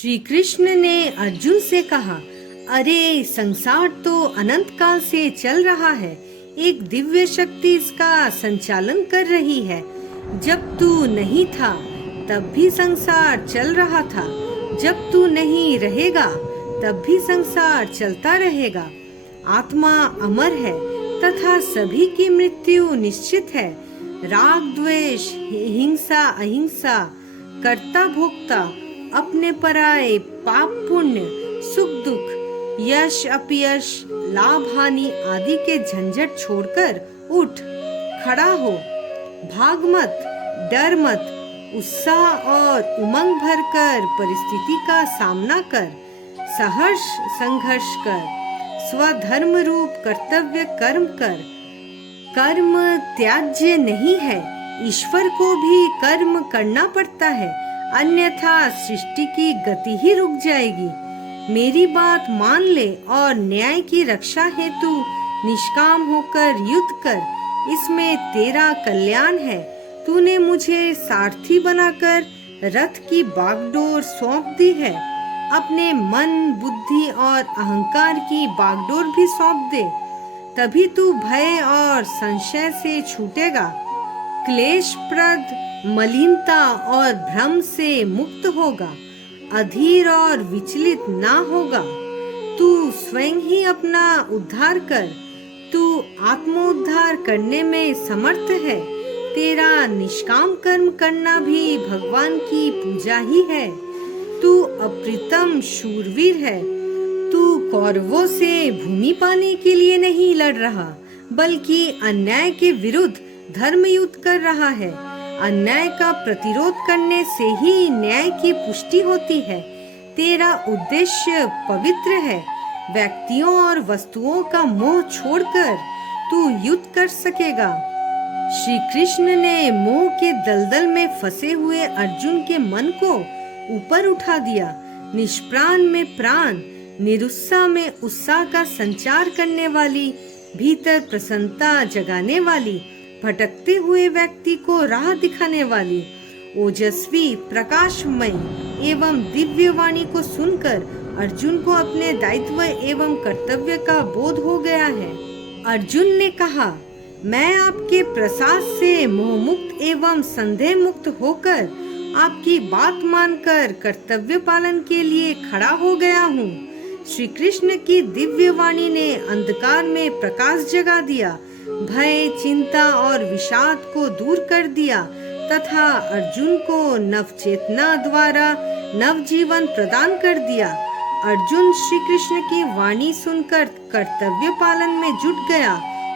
श्री कृष्ण ने अर्जुन से कहा, अरे संसार तो अनंत काल से चल रहा है। एक दिव्य शक्ति इसका संचालन कर रही है। जब तू नहीं था तब भी संसार चल रहा था। जब तू नहीं रहेगा तब भी संसार चलता रहेगा। आत्मा अमर है तथा सभी की मृत्यु निश्चित है। राग द्वेष, हिंसा अहिंसा, कर्ता भोक्ता, अपने पराये, पाप पुण्य, सुख दुख, यश अपयश, लाभ हानि आदि के झंझट छोड़कर उठ, खड़ा हो, भाग मत, डर मत, उत्साह और उमंग भरकर परिस्थिति का सामना कर, सहर्ष संघर्ष कर, स्वधर्म रूप कर्तव्य कर्म कर। कर्म त्याज्य नहीं है, ईश्वर को भी कर्म करना पड़ता है, अन्यथा सृष्टि की गति ही रुक जाएगी। मेरी बात मान ले और न्याय की रक्षा हेतु निष्काम होकर युद्ध कर, इसमें तेरा कल्याण है। तूने मुझे सारथी बनाकर रथ की बागडोर सौंप दी है। अपने मन, बुद्धि और अहंकार की बागडोर भी सौंप दे, तभी तू भय और संशय से छूटेगा। क्लेशप्रद, मलिनता और भ्रम से मुक्त होगा, अधीर और विचलित ना होगा। तू स्वयं ही अपना उद्धार कर, तू आत्मोद्धार करने में समर्थ है। तेरा निष्काम कर्म करना भी भगवान की पूजा ही है। तू अप्रतिम शूरवीर है। तू कौरवों से भूमि पाने के लिए नहीं लड़ रहा, बल्कि अन्याय के विरुद्ध धर्म युद्ध कर रहा है। अन्याय का प्रतिरोध करने से ही न्याय की पुष्टि होती है। तेरा उद्देश्य पवित्र है। व्यक्तियों और वस्तुओं का मोह छोड़कर तू युद्ध कर सकेगा। श्री कृष्ण ने मोह के दलदल में फंसे हुए अर्जुन के मन को ऊपर उठा दिया। निष्प्राण में प्राण, निरुत्साह में उत्साह का संचार करने वाली, भीतर प्रसन्नता जगाने वाली, भटकते हुए व्यक्ति को राह दिखाने वाली, ओजस्वी, प्रकाशमय एवं दिव्य वाणी को सुनकर अर्जुन को अपने दायित्व एवं कर्तव्य का बोध हो गया है। अर्जुन ने कहा, मैं आपके प्रसाद से मोहमुक्त एवं संदेह मुक्त होकर आपकी बात मानकर कर्तव्य पालन के लिए खड़ा हो गया हूँ। श्री कृष्ण की दिव्य वाणी ने अंधकार में प्रकाश जगा दिया, भय, चिंता और विषाद को दूर कर दिया तथा अर्जुन को नव चेतना द्वारा नव जीवन प्रदान कर दिया। अर्जुन श्री कृष्ण की वाणी सुनकर कर्तव्य पालन में जुट गया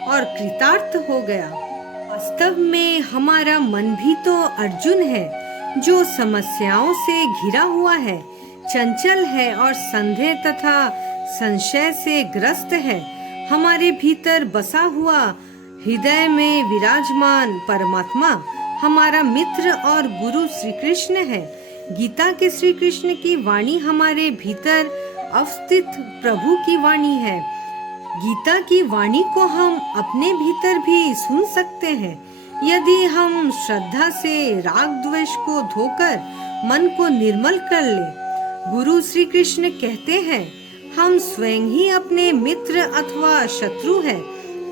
और कृतार्थ हो गया। वास्तव में हमारा मन भी तो अर्जुन है, जो समस्याओं से घिरा हुआ है, चंचल है और संदेह तथा संशय से ग्रस्त है। हमारे भीतर बसा हुआ, हृदय में विराजमान परमात्मा हमारा मित्र और गुरु श्री कृष्ण है। गीता के श्री कृष्ण की वाणी हमारे भीतर अवस्थित प्रभु की वाणी है। गीता की वाणी को हम अपने भीतर भी सुन सकते हैं, यदि हम श्रद्धा से राग द्वेष को धोकर मन को निर्मल कर ले। गुरु श्री कृष्ण कहते हैं, हम स्वयं ही अपने मित्र अथवा शत्रु हैं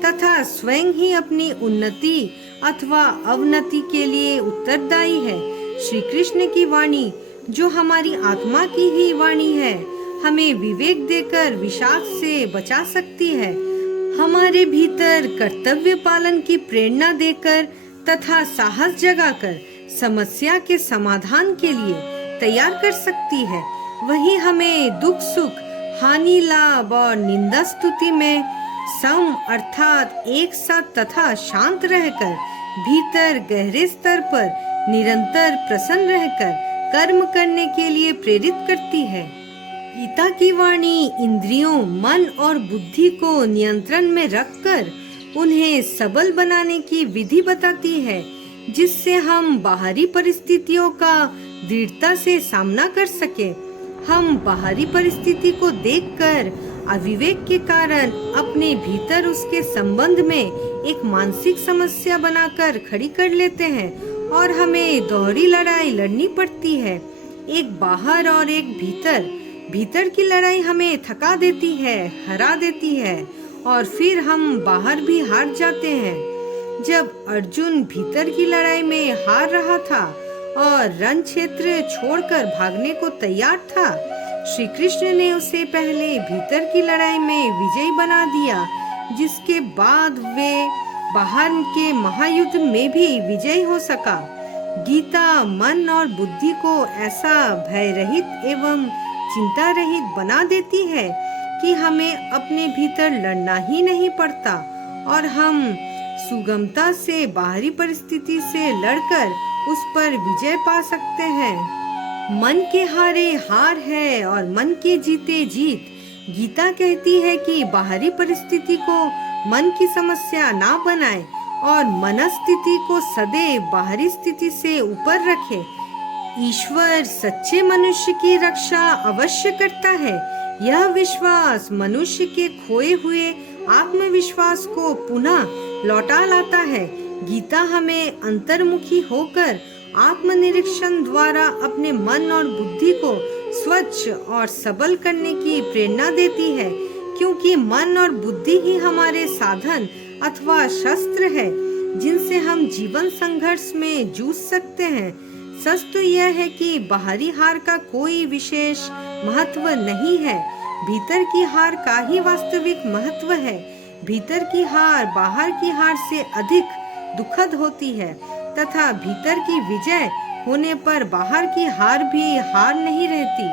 तथा स्वयं ही अपनी उन्नति अथवा अवनति के लिए उत्तरदायी है। श्री कृष्ण की वाणी, जो हमारी आत्मा की ही वाणी है, हमें विवेक देकर विषाद से बचा सकती है, हमारे भीतर कर्तव्य पालन की प्रेरणा देकर तथा साहस जगाकर समस्या के समाधान के लिए तैयार कर सकती है। वही हमें दुख सुख, हानि लाभ और निंदा स्तुति में सम अर्थात एक साथ तथा शांत रहकर भीतर गहरे स्तर पर निरंतर प्रसन्न रहकर कर्म करने के लिए प्रेरित करती है। गीता की वाणी इंद्रियों, मन और बुद्धि को नियंत्रण में रखकर उन्हें सबल बनाने की विधि बताती है, जिससे हम बाहरी परिस्थितियों का दृढ़ता से सामना कर सके। हम बाहरी परिस्थिति को देखकर अविवेक के कारण अपने भीतर उसके संबंध में एक मानसिक समस्या बनाकर खड़ी कर लेते हैं और हमें दोहरी लड़ाई लड़नी पड़ती है। एक बाहर और एक भीतर। भीतर की लड़ाई हमें थका देती है, हरा देती है और फिर हम बाहर भी हार जाते हैं। जब अर्जुन भीतर की लड़ाई में हार रहा था और रण क्षेत्र छोड़कर भागने को तैयार था, श्री कृष्ण ने उसे पहले भीतर की लड़ाई में विजयी बना दिया, जिसके बाद वे बाहर के महायुद्ध में भी विजयी हो सका। गीता मन और बुद्धि को ऐसा भय रहित एवं चिंता रहित बना देती है कि हमें अपने भीतर लड़ना ही नहीं पड़ता और हम सुगमता से बाहरी परिस्थिति से लड़कर उस पर विजय पा सकते हैं। मन के हारे हार है और मन के जीते जीत। गीता कहती है कि बाहरी परिस्थिति को मन की समस्या ना बनाए और मनस्थिति को सदैव बाहरी स्थिति से ऊपर रखे। ईश्वर सच्चे मनुष्य की रक्षा अवश्य करता है। यह विश्वास मनुष्य के खोए हुए आत्मविश्वास को पुनः लौटा लाता है। गीता हमें अंतर्मुखी होकर आत्मनिरीक्षण द्वारा अपने मन और बुद्धि को स्वच्छ और सबल करने की प्रेरणा देती है, क्योंकि मन और बुद्धि ही हमारे साधन अथवा शस्त्र है जिनसे हम जीवन संघर्ष में जूझ सकते हैं। सच तो यह है कि बाहरी हार का कोई विशेष महत्व नहीं है, भीतर की हार का ही वास्तविक महत्व है। भीतर की हार बाहर की हार से अधिक दुखद होती है तथा भीतर की विजय होने पर बाहर की हार भी हार नहीं रहती।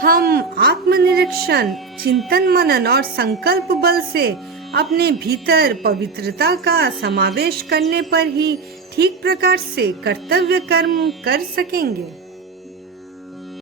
हम आत्मनिरीक्षण, चिंतन मनन और संकल्प बल से अपने भीतर पवित्रता का समावेश करने पर ही ठीक प्रकार से कर्तव्य कर्म कर सकेंगे।